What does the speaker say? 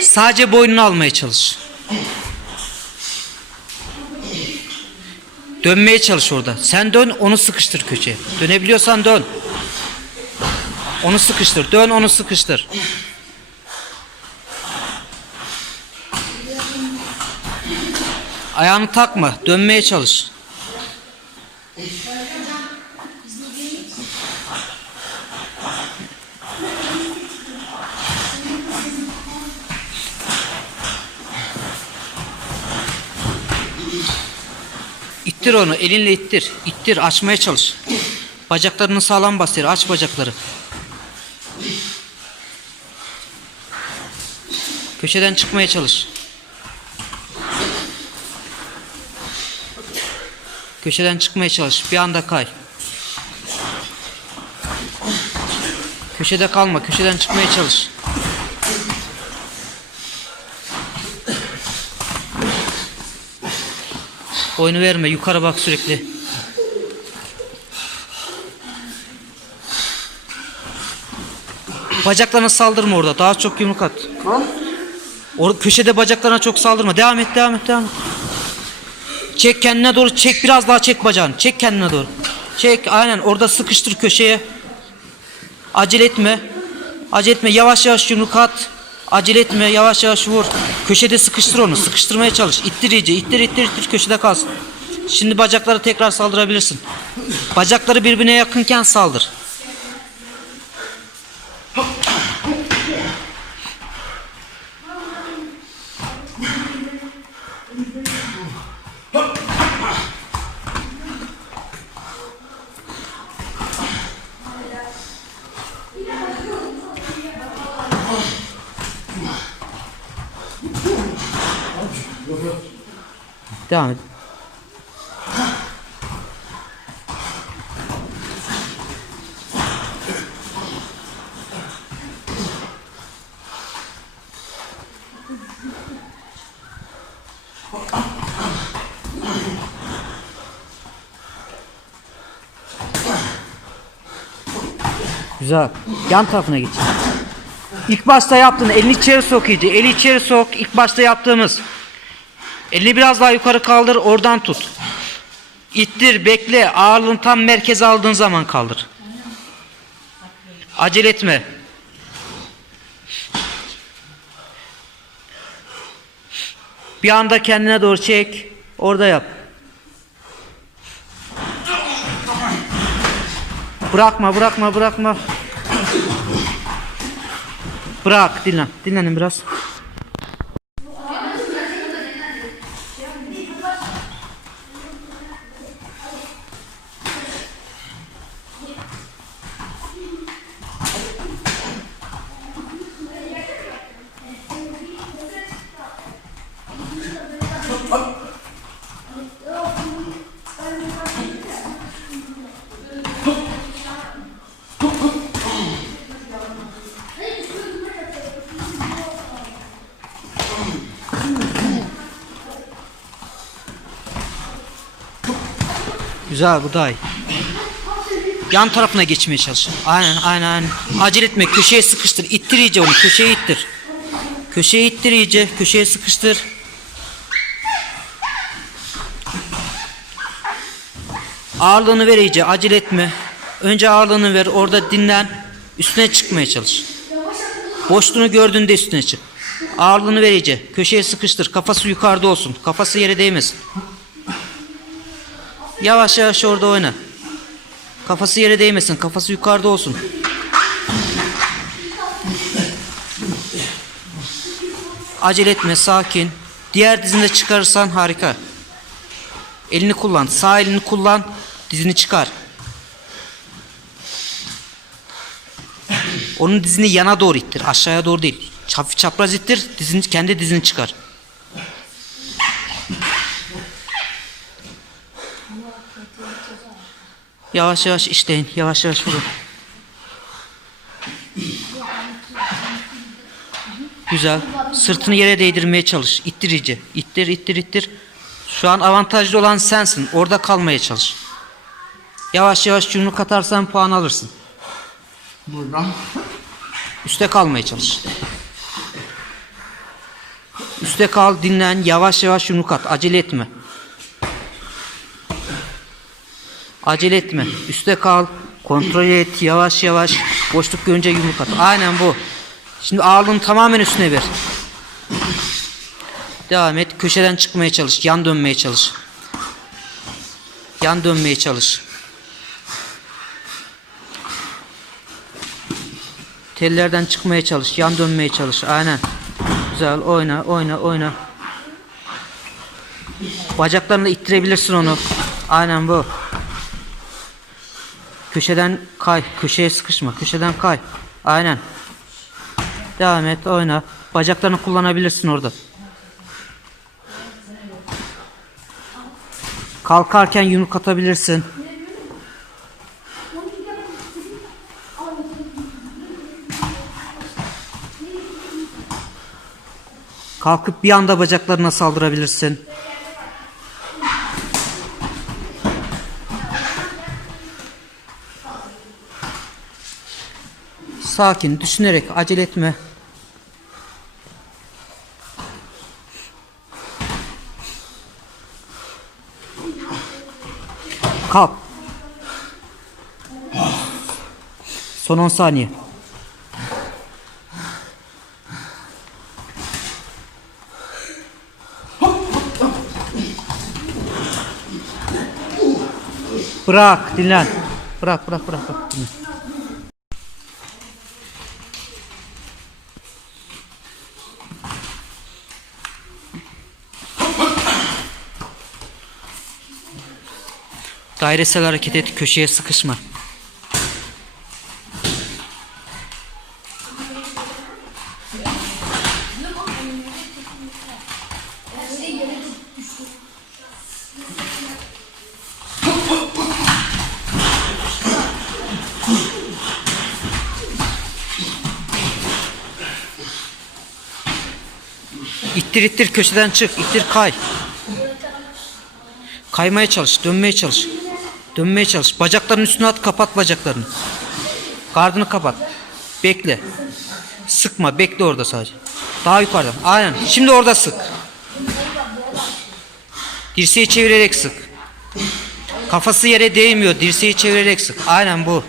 Sadece boynunu almaya çalış. Dönmeye çalış orada. Sen dön onu sıkıştır köşeye. Dönebiliyorsan dön. Onu sıkıştır. Dön onu sıkıştır. Ayağını takma. Dönmeye çalış. İttir onu. Elinle ittir. İttir. Açmaya çalış. Bacaklarını sağlam bastır. Aç bacakları. Köşeden çıkmaya çalış. Köşeden çıkmaya çalış. Bir anda kay. Köşede kalma. Köşeden çıkmaya çalış. Oyunu verme. Yukarı bak sürekli. Bacaklarına saldırma orada. Daha çok yumruk at. Or köşede bacaklarına çok saldırma. Devam et, devam et, devam et. Çek kendine doğru çek biraz daha çek bacağını. Çek kendine doğru. Çek aynen orada sıkıştır köşeye. Acele etme. Acele etme. Yavaş yavaş yumruk at. Acele etme. Yavaş yavaş vur. Köşede sıkıştır onu. Sıkıştırmaya çalış. İttir iyice. İttir ittir ittir köşede kalsın. Şimdi bacakları tekrar saldırabilirsin. Bacakları birbirine yakınken saldır. Devam et. Güzel. Yan tarafına git. İlk başta yaptın. Elini içeri sok iyice. Eli içeri sok. İlk başta yaptığımız. Elini biraz daha yukarı kaldır. Oradan tut. İttir. Bekle. Ağırlığını tam merkeze aldığın zaman kaldır. Acele etme. Bir anda kendine doğru çek. Orada yap. Bırakma, bırakma, bırakma. Bırak, dinlen. Dinlenin biraz. Güzel, bu daha iyi. Yan tarafına geçmeye çalış. Aynen, aynen, aynen. Acele etme, köşeye sıkıştır. İttir iyice onu, köşeye ittir. Köşeye ittir iyice, köşeye sıkıştır. Ağırlığını ver iyice, acele etme. Önce ağırlığını ver, orada dinlen. Üstüne çıkmaya çalış. Boşluğunu gördüğünde üstüne çık. Ağırlığını ver iyice. Köşeye sıkıştır. Kafası yukarıda olsun. Kafası yere değmesin. Yavaş yavaş orada oyna. Kafası yere değmesin. Kafası yukarıda olsun. Acele etme. Sakin. Diğer dizini de çıkarırsan harika. Elini kullan. Sağ elini kullan. Dizini çıkar. Onun dizini yana doğru ittir. Aşağıya doğru değil. Çapraz ittir. Dizini, kendi dizini çıkar. Yavaş yavaş işleyin. Yavaş yavaş vurun. Güzel. Sırtını yere değdirmeye çalış. İttir iyice. İttir, ittir, ittir. Şu an avantajlı olan sensin. Orada kalmaya çalış. Yavaş yavaş yumruk atarsan puan alırsın. Buradan. Üste kalmaya çalış. Üste kal, dinlen, yavaş yavaş yumruk at. Acele etme. Acele etme. Üste kal, kontrol et, yavaş yavaş. Boşluk görünce yumruk at. Aynen bu. Şimdi ağırlığını tamamen üstüne ver. Devam et. Köşeden çıkmaya çalış. Yan dönmeye çalış. Yan dönmeye çalış. Tellerden çıkmaya çalış. Yan dönmeye çalış. Aynen. Güzel. Oyna, oyna, oyna. Bacaklarını ittirebilirsin onu. Aynen bu. Köşeden kay. Köşeye sıkışma. Köşeden kay. Aynen. Devam et. Oyna. Bacaklarını kullanabilirsin orada. Kalkarken yumruk atabilirsin. Kalkıp bir anda bacaklarına saldırabilirsin. Sakin, düşünerek, acele etme. Kalk. Son 10 saniye. Bırak, dinlen. Bırak, bırak, bırak, bırak. Dinlen. Dairesel hareket et, köşeye sıkışma. İttir ittir köşeden çık, ittir kay. Kaymaya çalış, dönmeye çalış. Dönmeye çalış. Bacakların üstüne at, kapat bacaklarını. Gardını kapat. Bekle. Sıkma, bekle orada sadece. Daha yukarıdan. Aynen. Şimdi orada sık. Dirseği çevirerek sık. Kafası yere değmiyor. Dirseği çevirerek sık. Aynen bu.